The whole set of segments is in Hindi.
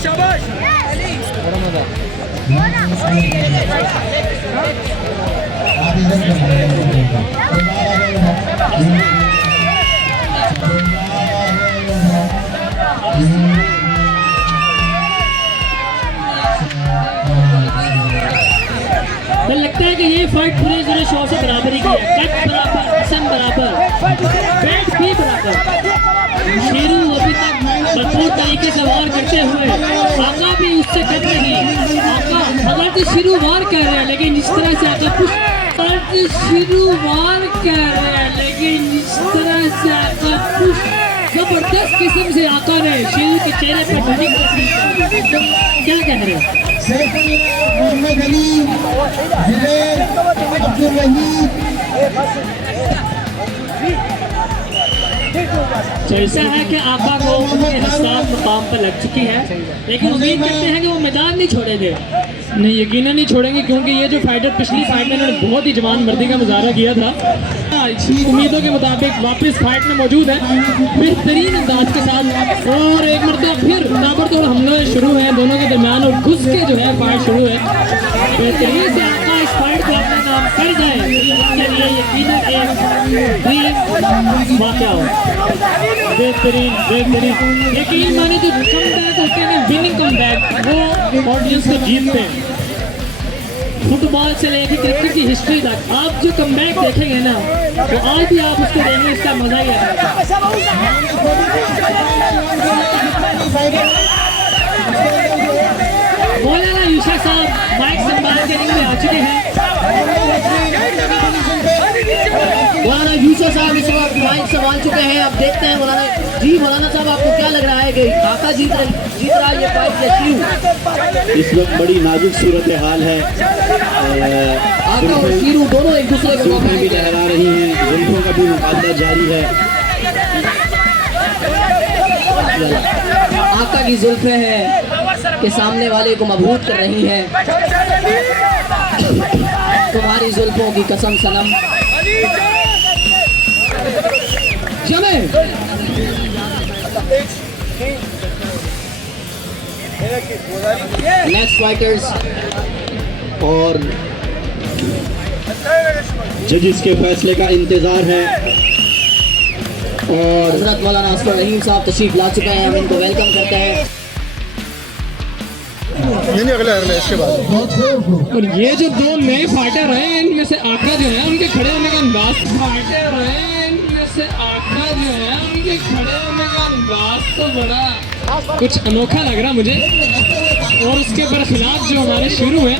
शाबाश तो लगता है कि ये फाइट पूरे पूरे शो से बराबरी की है। कट बराबर, पसंद बराबर, बैट भी बराबर। शेरू अभी तक भरपूर तरीके से वार करते हुए, आका भी उससे कट नहीं। आका हालांकि शेरू वार कर रहे हैं, लेकिन जिस तरह से आका पुश शेरू वार कर रहे हैं, लेकिन जिस तरह से आका पुश जबरदस्त किस्म से आका ने शेरू के चेहरे पर धनी क्या कह रहे हैं? मोहम्मद अली, जुबैर, अब्दुल रहीम। तो ऐसा है कि आका को उनके हिसाब मुकाम पर लग चुकी है, लेकिन उम्मीद करते हैं कि वो मैदान नहीं छोड़ेंगे। नहीं, यकीनन नहीं छोड़ेंगे, क्योंकि ये जो फाइटर पिछली फाइट में इन्होंने बहुत ही जवान मर्दी का मुजाहरा किया था। उम्मीदों के मुताबिक वापस फाइट में मौजूद है बेहतरीन अंदाज के साथ, और एक मरतबा फिर ताबड़तोड़ हमले शुरू हैं दोनों के दरमियान, और घुस के जो है फाइट शुरू है। बेहतरीन से आका इस फाइट को अपना नाम कर जाए, चलिए यकीनन एक ड्रीम वाक़या हो। बेहतरीन बेहतरीन यकीन माने जो कम बैक होते हैं, विनिंग कम बैक, वो ऑडियंस को जीतते हैं। फुटबॉल से लेकर क्रिकेट की हिस्ट्री तक आप जो कमबैक देखेंगे ना, तो आज भी आप उसको देखेंगे, इसका मजा ही आएगा। मौलाना यूसुफ साहब माइक संभाल के रिंग में आ चुके हैं। मौलाना यूसुफ साहब इस वक्त माइक संभाल चुके हैं। अब देखते हैं मौलाना साहब आपको क्या लग रहा है कि आका जीत रहा है ये फाइट या शीरू? इस वक्त बड़ी नाजुक सूरत हाल है। आका और शीरू दोनों एक दूसरे को जुल्फें भी लहरा रही हैं, जुल्फों का भी मुकाबला जारी है। आका की जुल्फें हैं कि सामने वाले को मबहूत कर रही हैं। तुम्हारी जुल्फों की कसम सनम। जमे नेक्स्ट फाइटर्स और जजिस के फैसले का इंतजार है, और हजरत मौलाना असगर रहीम साहब तशरीफ ला चुके हैं। हम इनको वेलकम करते हैं। अगले इसके बाद और ये जो दो नए फाइटर हैं, इनमें से आका जो है उनके खड़े होने का अंदाज तो बड़ा कुछ अनोखा लग रहा मुझे। और उसके बरखिलाफ जो हमारे शुरू है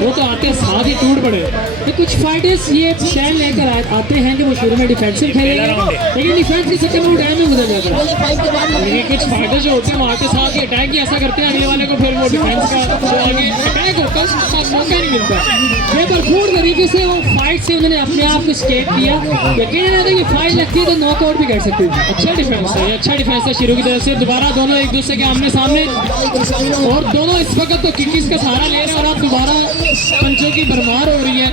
वो तो आते साथ ही टूट पड़े। ये कुछ फाइटर्स ये स्टैंड लेकर आते हैं कि वो शुरू में डिफेंसिव खेलेंगे, लेकिन डिफेंस के चक्कर में वो टाइम में गुजर जाता है। लेकिन कुछ फाइटर जो होते हैं वो आते साथ ही अटैक ही ऐसा करते हैं अगले वाले को, फिर वो डिफेंस का जो आगे अटैक होता है उसका मौका नहीं मिलता। ये भरपूर तरीके से वो फाइट से उन्होंने अपने आप को स्केप किया। यकीन है कि फाइट लगती है तो नॉकआउट भी कर सकते हैं। अच्छा डिफेंस है, अच्छा डिफेंस है शुरू की तरफ से। दोबारा दोनों एक दूसरे के आमने सामने, और दोनों इस वक्त तो किकिस का सहारा ले रहे हैं, और अब दोबारा पंचों की भरमार हो रही है।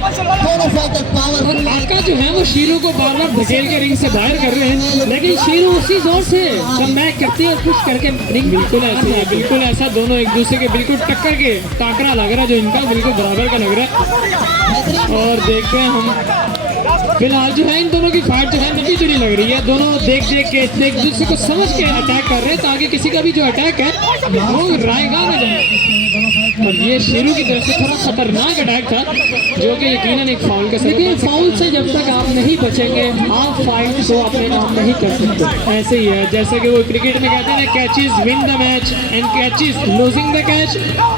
और आका जो है वो शीरू को बार बार धकेल के रिंग से बाहर कर रहे हैं, लेकिन शीरू उसी जोर से कमबैक करते हैं और पुश करके रिंग। बिल्कुल ऐसे है, बिल्कुल ऐसा। दोनों एक दूसरे के बिल्कुल टक्कर के टाकरा लग रहा है जो इनका बिल्कुल बराबर का लग रहा है। और देखते हैं हम फिलहाल जो है इन दोनों की फाइट जो है नबी जुड़ी लग रही है। दोनों देख के एक दूसरे को समझ के अटैक कर रहे हैं, ताकि किसी का भी जो अटैक है वो रायगा न जाए। और ये शेरू की तरफ से थोड़ा खतरनाक अटैक था, जो कि यकीनन एक फाउल का लेकिन फाउल से जब तक आप नहीं बचेंगे आप फाइट को अपने नाम नहीं कर सकते। ऐसे ही है जैसे कि वो क्रिकेट में कहते हैं ना, catches win the match and catches losing the catch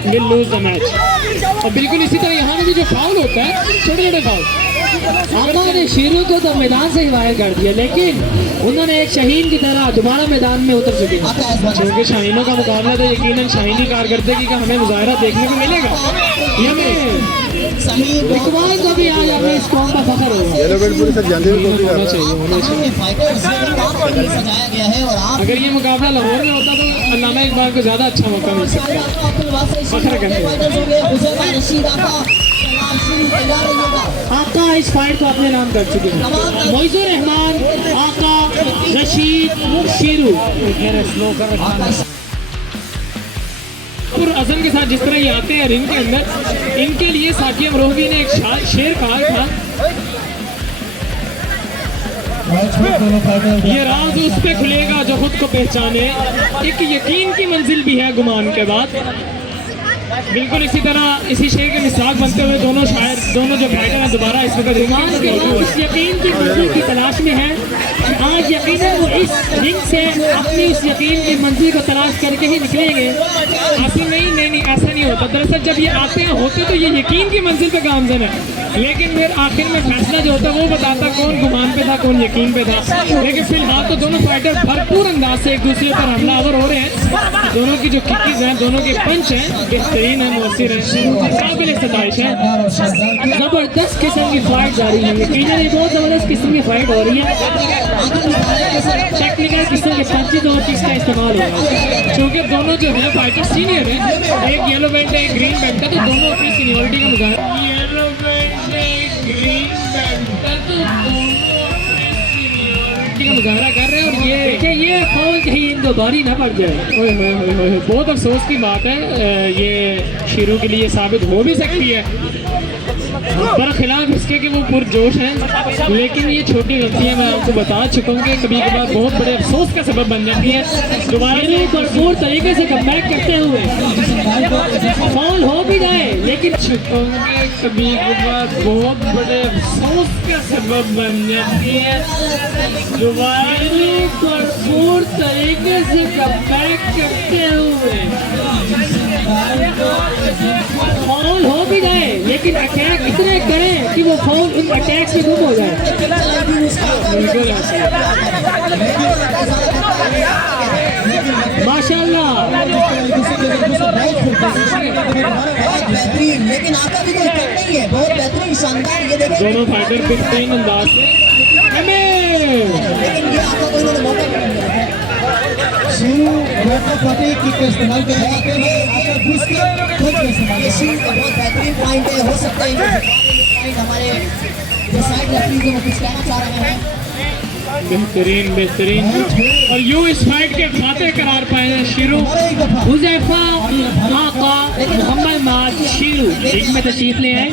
will lose the match. और बिल्कुल इसी तरह यहाँ में भी जो फाउल होता है, छोटे छोटे फाउल, आका ने शेरू को तो मैदान से ही बाहर कर दिया, लेकिन उन्होंने एक शहीन की तरह दोबारा मैदान में उतर चुके हैं। क्योंकि शाहीनों का मुकाबला तो यकीनन शाहीनी कारकर्दगी का हमें मुजाहरा देखने को मिलेगा। इकबाल को भी आज अपने इस कौम का फख्र होगा। येलो बेल्ट पूरी सर जानते हुए कॉपी कर होना रहा है। चाहिए, होना चाहिए। फाइटर्स सजाया गया है और आप अगर ये मुकाबला लाहौर में होता तो अल्लामा इकबाल को ज़्यादा अच्छा मौका मिल सकता। फख्र करते हैं। फाइटर्स हो गए हुसैन रशीद आका सलाम शुरू तैयार रहिएगा। आका इस फाइट को अपने नाम कर चुके हैं। मोइजुर रहमान, आका, रशीद, शेरू। स्लो कर और अजम के साथ जिस तरह ये आते हैं रिंग के अंदर, इनके लिए साकिब अमरोही ने एक शेर कहा था, ये राज उस पे खुलेगा जो खुद को पहचाने, एक यकीन की मंजिल भी है गुमान के बाद। बिल्कुल इसी तरह इसी शेर के मिसाक बनते हुए दोनों जो फाइटर हैं दोबारा इस वक्त ईमान के बाद इस यकीन की मंजिल की तलाश में है। आज यकीनन वो इस रिंग से अपनी उस यकीन की मंजिल को तलाश करके ही निकलेंगे। ऐसी नहीं ऐसा नहीं होता। दरअसल जब ये आते हैं होते तो ये यकीन की मंजिल पे गामजन है, लेकिन फिर आखिर में फैसला जो होता है वो बताता कौन गुमान पे था कौन यकीन पे था। लेकिन फिलहाल तो दोनों फाइटर भरपूर अंदाज से एक दूसरे पर हमलावर हो रहे हैं। दोनों की जो किक्स हैं, दोनों के पंच हैं, बेहतरीन है, मौसर है, काबिल सताइश है। जबरदस्त किस्म की फाइट जारी है। यकीनन ये बहुत जबरदस्त किस्म की फाइट हो रही है। टेक्निकल किस्म के पंचेज और किसका इस्तेमाल हो रहा है। क्योंकि दोनों जो है फाइटर सीनियर हैं, एक येलो बेल्ट है एक ग्रीन बेल्ट है, तो दोनों अपनी सीनियरिटी का मुजाहरा, येलो बेल्ट है ग्रीन बेल्ट है, तो दोनों अपनी सीनियरिटी का मुजाहरा कर रहे हैं। और ये फौज कहीं इनको भारी ना पड़ जाए। ओए होए होए होए, बहुत अफसोस की बात है। ये शेरू के लिए साबित हो भी सकती है, बरखिलाफ इसके कि वो पुरजोश हैं, लेकिन ये छोटी गलतियां मैं आपको बता चुका हूँ कि कभी कभार बहुत बड़े अफसोस का सबब बन जाती है। दोबारा ये भरपूर तरीके से कमबैक करते हुए फॉल हो भी जाए, लेकिन चुकाऊंगे कभी कभार बहुत बड़े अफसोस का सबब बन जाती है। दोबारा भरपूर तरीके से कमबैक करते हुए फॉल हो भी जाए, लेकिन अटैक इतने करें कि वो फॉल उन अटैक से गुम हो जाए। बिल्कुल ऐसा माशाल्लाह बेहतरीन, लेकिन आका भी कोई कम नहीं है, बहुत बेहतरीन शानदार। ये देखें दोनों फाइटर बेहतरीन अंदाज से लेकिन ये आका को इन्होंने मौका नहीं दिया। शुरू बैठक फतेह की का इस्तेमाल कर रहे हैं। आकर घुस के खुद का इस्तेमाल ये शील्ड का बहुत बेहतरीन पॉइंट है। हो सकता है पॉइंट हमारे जो साइड रेफरी को कुछ कहना चाह रहे हैं। बेहतरीन और यूं इस फाइट के खाते करार पाए हैं शेरू। हुज़ैफा, आका, मोहम्मद माद, शेरू रिंग में तशरीफ ले आए।